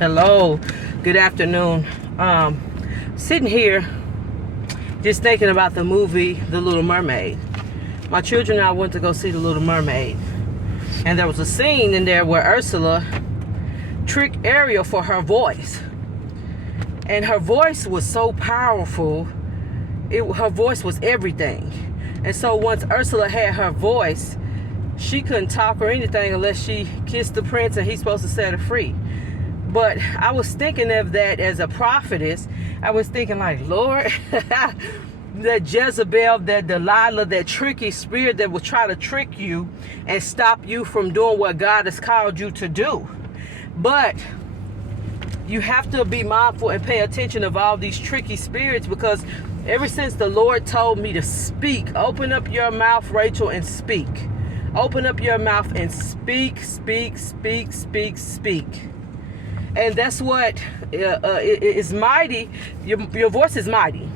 Hello, good afternoon. Sitting here just thinking about the movie The Little Mermaid. My children and I went to go see The Little Mermaid, and there was a scene in there where Ursula tricked Ariel for her voice, and her voice was so powerful. Her voice was everything. And so once Ursula had her voice, she couldn't talk or anything unless she kissed the prince and he's supposed to set her free. But I was thinking of that as a prophetess. I was thinking like, Lord, that Jezebel, that Delilah, that tricky spirit that will try to trick you and stop you from doing what God has called you to do. But you have to be mindful and pay attention of all these tricky spirits, because ever since the Lord told me to speak, open up your mouth, Rachel, and speak. Open up your mouth and speak, speak, speak, speak, speak. And that's what is mighty. Your voice is mighty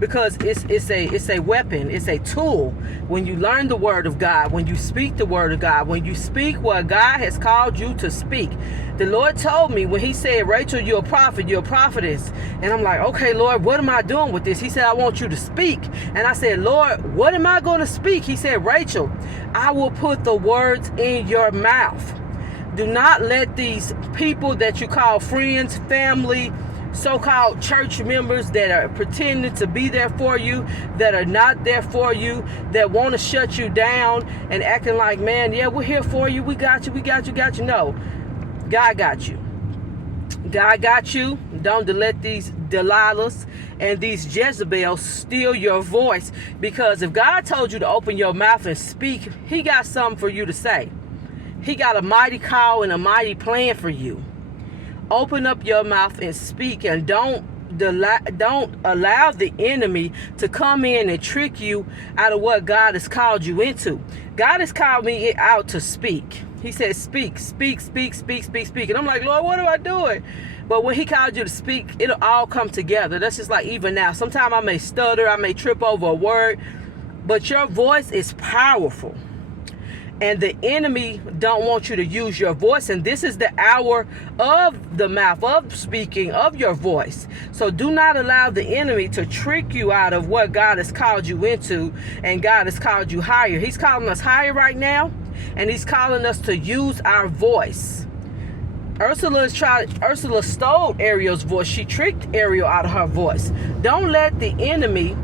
because it's a weapon. It's a tool. When you learn the word of God, when you speak the word of God, when you speak what God has called you to speak. The Lord told me when he said, Rachel, you're a prophet, you're a prophetess. And I'm like, okay, Lord, what am I doing with this? He said, I want you to speak. And I said, Lord, what am I going to speak? He said, Rachel, I will put the words in your mouth. Do not let these people that you call friends, family, so-called church members that are pretending to be there for you, that are not there for you, that want to shut you down and acting like, man, yeah, we're here for you. We got you. We got you. Got you. No, God got you. God got you. Don't let these Delilahs and these Jezebels steal your voice, because if God told you to open your mouth and speak, he got something for you to say. He got a mighty call and a mighty plan for you. Open up your mouth and speak, and don't allow the enemy to come in and trick you out of what God has called you into. God has called me out to speak. He said, speak, speak, speak, speak, speak, speak. And I'm like, Lord, what do I do? But when he called you to speak, it'll all come together. That's just like even now. Sometimes I may stutter, I may trip over a word, but your voice is powerful. And the enemy don't want you to use your voice. And this is the hour of the mouth, of speaking, of your voice. So do not allow the enemy to trick you out of what God has called you into. And God has called you higher. He's calling us higher right now. And he's calling us to use our voice. Ursula stole Ariel's voice. She tricked Ariel out of her voice. Don't let the enemy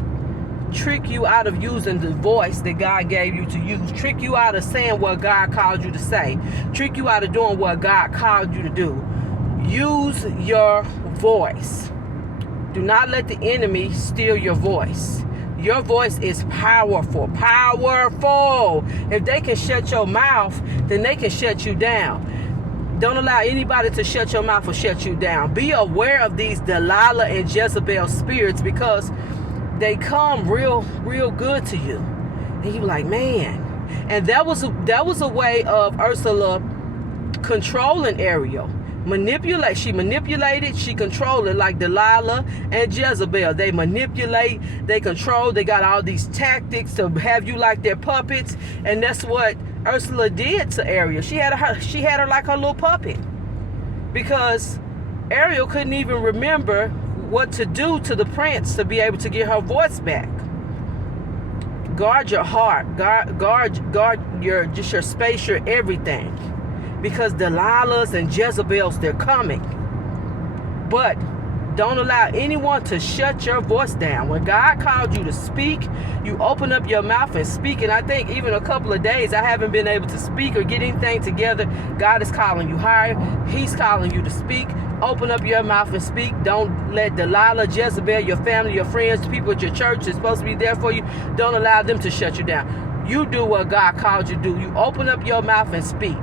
trick you out of using the voice that God gave you to use. Trick you out of saying what God called you to say. Trick you out of doing what God called you to do. Use your voice. Do not let the enemy steal your voice. Your voice is powerful. Powerful. If they can shut your mouth, then they can shut you down. Don't allow anybody to shut your mouth or shut you down. Be aware of these Delilah and Jezebel spirits, because they come real good to you. And you like, man. And that was a way of Ursula controlling Ariel. She manipulated, she controlled it, like Delilah and Jezebel. They manipulate, they control, they got all these tactics to have you like their puppets. And that's what Ursula did to Ariel. She had her like her little puppet, because Ariel couldn't even remember what to do to the prince to be able to get her voice back. Guard your heart. Guard your space, your everything. Because Delilahs and Jezebels, they're coming. But don't allow anyone to shut your voice down. When God called you to speak, you open up your mouth and speak. And I think even a couple of days I haven't been able to speak or get anything together. God is calling you higher. He's calling you to speak. Open up your mouth and speak. Don't let Delilah, Jezebel, your family, your friends, people at your church that's supposed to be there for you, don't allow them to shut you down. You do what God called you to do. You open up your mouth and speak.